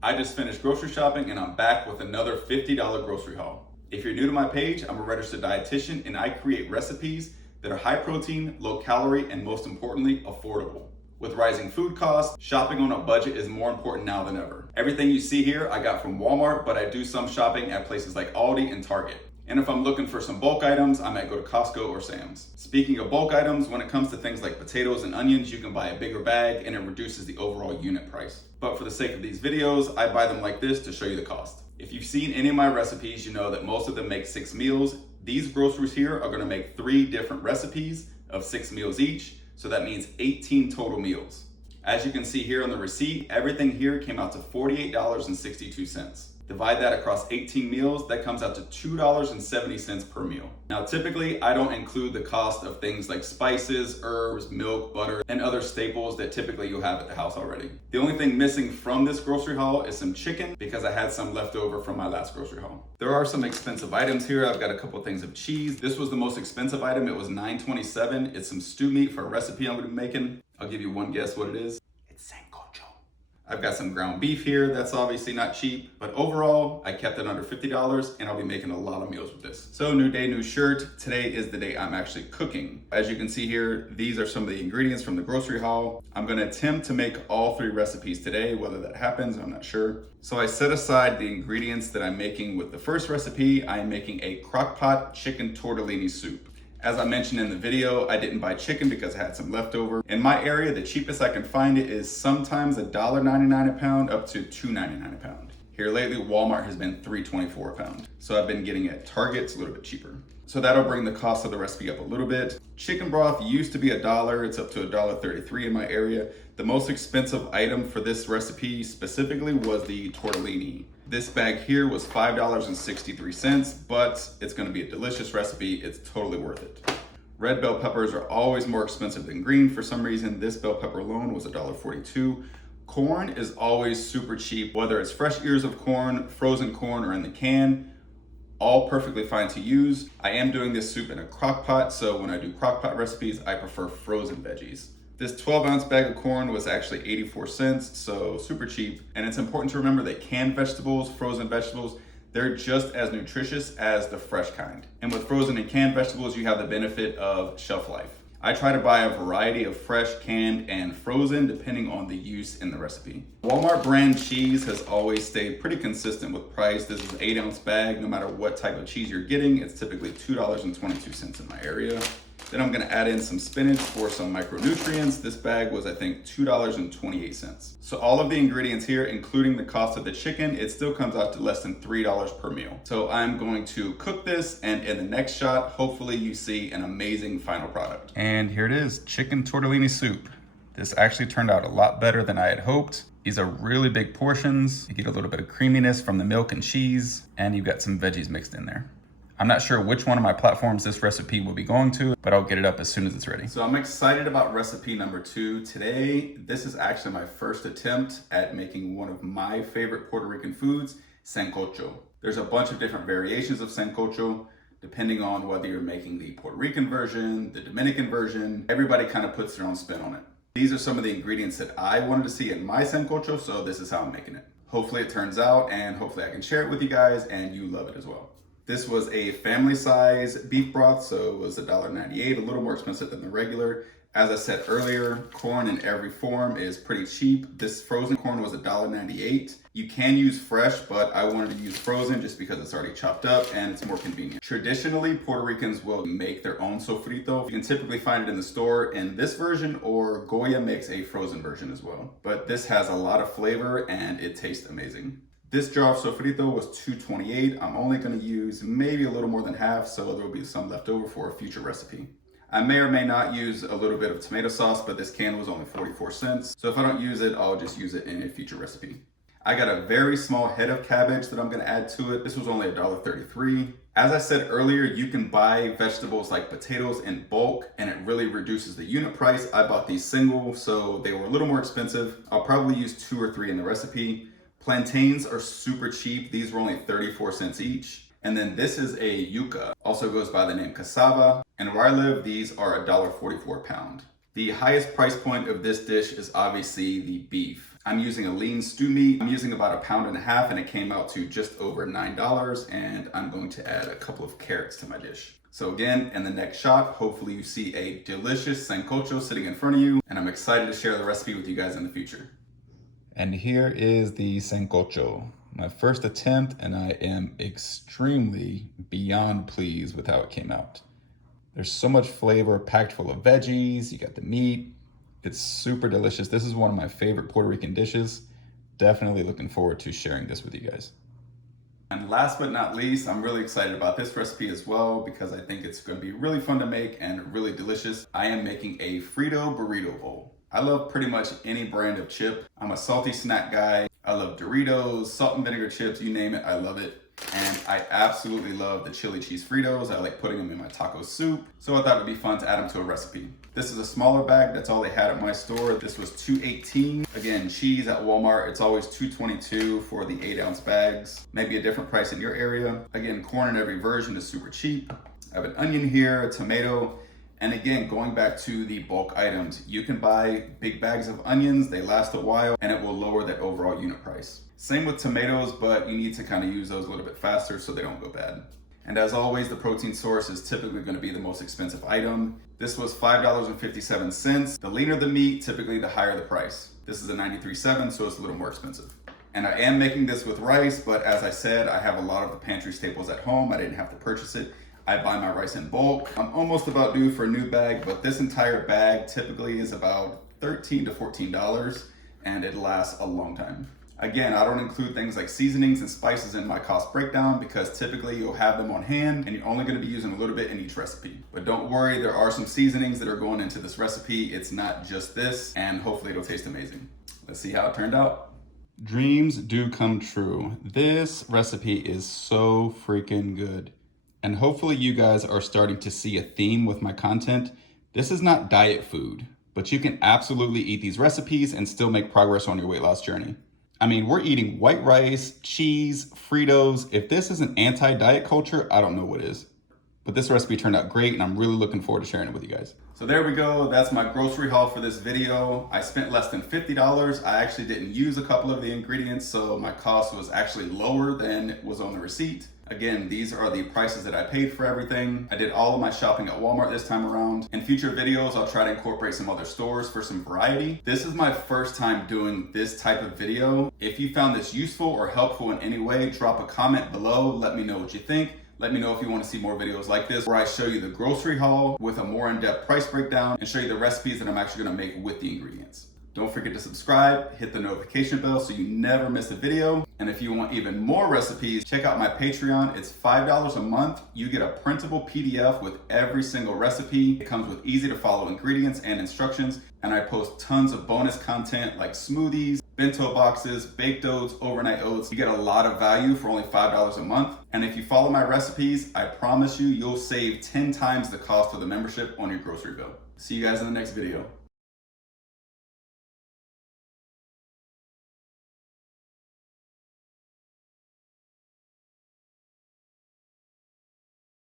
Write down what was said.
I just finished grocery shopping and I'm back with another $50 grocery haul. If you're new to my page, I'm a registered dietitian and I create recipes that are high protein, low calorie, and most importantly, affordable. With rising food costs, shopping on a budget is more important now than ever. Everything you see here I got from Walmart, but I do some shopping at places like Aldi and Target. And if I'm looking for some bulk items, I might go to Costco or Sam's. Speaking of bulk items, when it comes to things like potatoes and onions, you can buy a bigger bag and it reduces the overall unit price. But for the sake of these videos, I buy them like this to show you the cost. If you've seen any of my recipes, you know that most of them make 6 meals. These groceries here are gonna make 3 different recipes of 6 meals each. So that means 18 total meals. As you can see here on the receipt, everything here came out to $48.62. Divide that across 18 meals, that comes out to $2.70 per meal. Now, typically, I don't include the cost of things like spices, herbs, milk, butter, and other staples that typically you'll have at the house already. The only thing missing from this grocery haul is some chicken because I had some left over from my last grocery haul. There are some expensive items here. I've got a couple things of cheese. This was the most expensive item. It was $9.27. It's some stew meat for a recipe I'm gonna be making. I'll give you one guess what it is. It's sancocho. I've got some ground beef here. That's obviously not cheap, but overall, I kept it under $50 and I'll be making a lot of meals with this. So new day, new shirt. Today is the day I'm actually cooking. As you can see here, these are some of the ingredients from the grocery haul. I'm gonna attempt to make all 3 recipes today. Whether that happens, I'm not sure. So I set aside the ingredients that I'm making with the first recipe. I am making a Crockpot chicken tortellini soup. As I mentioned in the video, I didn't buy chicken because I had some leftover. In my area, the cheapest I can find it is sometimes $1.99 a pound up to $2.99 a pound. Here lately, Walmart has been $3.24 a pound. So I've been getting it at Target, it's a little bit cheaper. So that'll bring the cost of the recipe up a little bit. Chicken broth used to be $1, it's up to $1.33 in my area. The most expensive item for this recipe specifically was the tortellini. This bag here was $5.63, but it's gonna be a delicious recipe. It's totally worth it. Red bell peppers are always more expensive than green. For some reason, this bell pepper alone was $1.42. Corn is always super cheap, whether it's fresh ears of corn, frozen corn, or in the can, all perfectly fine to use. I am doing this soup in a crock pot, so when I do crock pot recipes, I prefer frozen veggies. This 12-ounce bag of corn was actually 84 cents, so super cheap. And it's important to remember that canned vegetables, frozen vegetables, they're just as nutritious as the fresh kind. And with frozen and canned vegetables, you have the benefit of shelf life. I try to buy a variety of fresh, canned, and frozen depending on the use in the recipe. Walmart brand cheese has always stayed pretty consistent with price. This is an 8-ounce bag. No matter what type of cheese you're getting, it's typically $2.22 in my area. Then I'm gonna add in some spinach for some micronutrients. This bag was, I think, $2.28. So all of the ingredients here, including the cost of the chicken, it still comes out to less than $3 per meal. So I'm going to cook this, and in the next shot, hopefully you see an amazing final product. And here it is, chicken tortellini soup. This actually turned out a lot better than I had hoped. These are really big portions. You get a little bit of creaminess from the milk and cheese, and you've got some veggies mixed in there. I'm not sure which one of my platforms this recipe will be going to, but I'll get it up as soon as it's ready. So I'm excited about recipe number 2. Today, this is actually my first attempt at making one of my favorite Puerto Rican foods, sancocho. There's a bunch of different variations of sancocho, depending on whether you're making the Puerto Rican version, the Dominican version. Everybody kind of puts their own spin on it. These are some of the ingredients that I wanted to see in my sancocho, so this is how I'm making it. Hopefully it turns out, and hopefully I can share it with you guys and you love it as well. This was a family size beef broth, so it was $1.98, a little more expensive than the regular. As I said earlier, corn in every form is pretty cheap. This frozen corn was $1.98. You can use fresh, but I wanted to use frozen just because it's already chopped up and it's more convenient. Traditionally, Puerto Ricans will make their own sofrito. You can typically find it in the store in this version, or Goya makes a frozen version as well. But this has a lot of flavor and it tastes amazing. This jar of sofrito was $2.28. I'm only gonna use maybe a little more than half, so there will be some left over for a future recipe. I may or may not use a little bit of tomato sauce, but this can was only 44 cents. So if I don't use it, I'll just use it in a future recipe. I got a very small head of cabbage that I'm gonna add to it. This was only $1.33. As I said earlier, you can buy vegetables like potatoes in bulk and it really reduces the unit price. I bought these single, so they were a little more expensive. I'll probably use 2 or 3 in the recipe. Plantains are super cheap. These were only 34 cents each. And then this is a yuca, also goes by the name cassava. And where I live, these are $1.44 a pound. The highest price point of this dish is obviously the beef. I'm using a lean stew meat. I'm using about 1.5 pounds and it came out to just over $9, and I'm going to add a couple of carrots to my dish. So again, in the next shot, hopefully you see a delicious sancocho sitting in front of you, and I'm excited to share the recipe with you guys in the future. And here is the sancocho. My first attempt, and I am extremely beyond pleased with how it came out. There's so much flavor packed full of veggies. You got the meat. It's super delicious. This is one of my favorite Puerto Rican dishes. Definitely looking forward to sharing this with you guys. And last but not least, I'm really excited about this recipe as well because I think it's going to be really fun to make and really delicious. I am making a frito burrito bowl. I love pretty much any brand of chip. I'm a salty snack guy. I love Doritos, salt and vinegar chips, you name it, I love it. And I absolutely love the chili cheese Fritos. I like putting them in my taco soup. So I thought it'd be fun to add them to a recipe. This is a smaller bag. That's all they had at my store. This was $2.18. Again, cheese at Walmart, it's always $2.22 for the 8-ounce bags. Maybe a different price in your area. Again, corn in every version is super cheap. I have an onion here, a tomato. And again, going back to the bulk items, you can buy big bags of onions, they last a while, and it will lower that overall unit price. Same with tomatoes, but you need to kind of use those a little bit faster so they don't go bad. And as always, the protein source is typically going to be the most expensive item. This was $5.57. The leaner the meat, typically the higher the price. This is a 93.7, so it's a little more expensive. And I am making this with rice, but as I said, I have a lot of the pantry staples at home. I didn't have to purchase it. I buy my rice in bulk. I'm almost about due for a new bag, but this entire bag typically is about $13 to $14, and it lasts a long time. Again, I don't include things like seasonings and spices in my cost breakdown because typically you'll have them on hand and you're only going to be using a little bit in each recipe. But don't worry, there are some seasonings that are going into this recipe. It's not just this, and hopefully it'll taste amazing. Let's see how it turned out. Dreams do come true. This recipe is so freaking good. And hopefully you guys are starting to see a theme with my content. This is not diet food, but you can absolutely eat these recipes and still make progress on your weight loss journey. I mean, we're eating white rice, cheese, Fritos. If this isn't anti-diet culture, I don't know what is. But this recipe turned out great and I'm really looking forward to sharing it with you guys. So there we go, that's my grocery haul for this video. I spent less than $50. I actually didn't use a couple of the ingredients, so my cost was actually lower than was on the receipt. Again, these are the prices that I paid for everything. I did all of my shopping at Walmart this time around. In future videos, I'll try to incorporate some other stores for some variety. This is my first time doing this type of video. If you found this useful or helpful in any way, drop a comment below. Let me know what you think. Let me know if you want to see more videos like this where I show you the grocery haul with a more in-depth price breakdown and show you the recipes that I'm actually going to make with the ingredients. Don't forget to subscribe, hit the notification bell so you never miss a video. And if you want even more recipes, check out my Patreon. It's $5 a month. You get a printable PDF with every single recipe. It comes with easy to follow ingredients and instructions. And I post tons of bonus content like smoothies, bento boxes, baked oats, overnight oats. You get a lot of value for only $5 a month. And if you follow my recipes, I promise you, you'll save 10 times the cost of the membership on your grocery bill. See you guys in the next video.